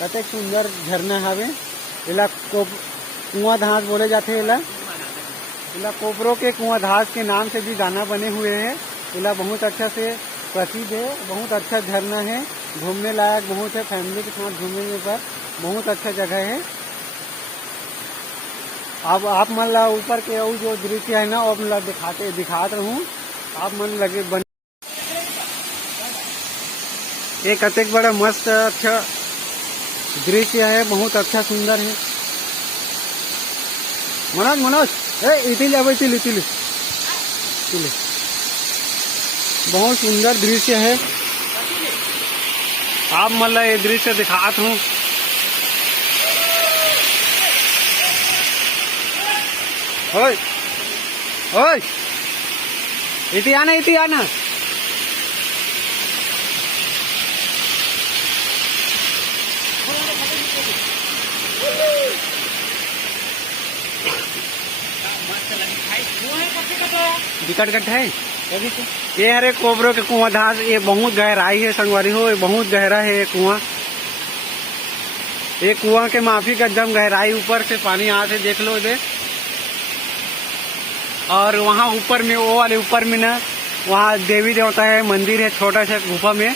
कतेक सुंदर झरना हवे। एला कुआं धास बोले जाते। एला कोबरो के कुआं धास के नाम से भी गाना बने हुए हैं। एला बहुत अच्छा से प्रसिद्ध है। बहुत अच्छा झरना है, घूमने लायक बहुत है। फैमिली के साथ घूमने पर बहुत अच्छा जगह है। अब आप मन ला ऊपर के जो दृश्य है ना वो मन ला दिखाते रहूं। आप मन लगे बन एक कतेक बड़ा मस्त अच्छा दृश्य है। बहुत अच्छा सुंदर है। मनोज इति बहुत सुंदर दृश्य है। आप मन ला ये दृश्य दिखात हूँ। ओए ओए इति आना विकट गट है। ये हरे कोबरो के कुआं धास। ये बहुत गहराई है संगवारी हो। ये बहुत गहरा है ये कुआं। ये कुआं के माफी का एकदम गहराई ऊपर से पानी आते देख लो इधर। और वहाँ ऊपर में वो वाले ऊपर में ना वहाँ देवी देवता है, मंदिर है छोटा सा गुफा में।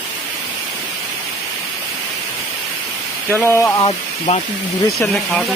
चलो आप बाकी दृश्य दिखा दो।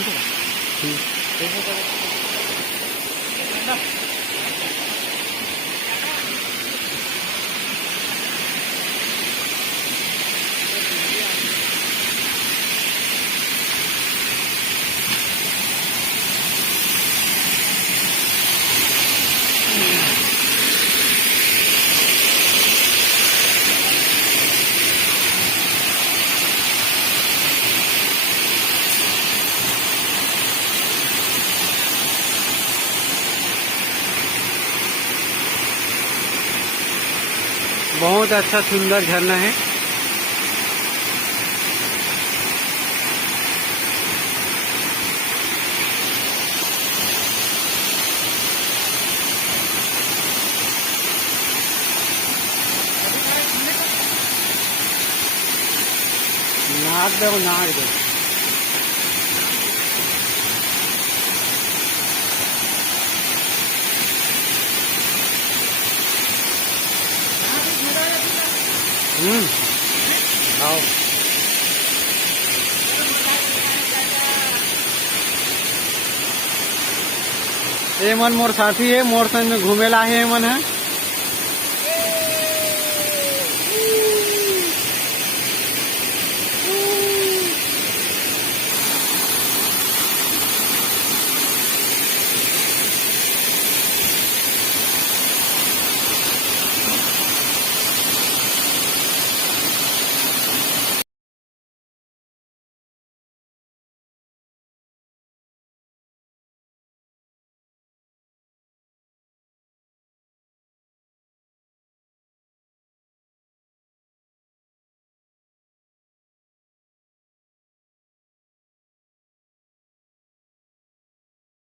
बहुत अच्छा सुंदर झरना है। नाक दो आओ। ये मन मोर साथी है, मोर संग में घूमे ला है मन है।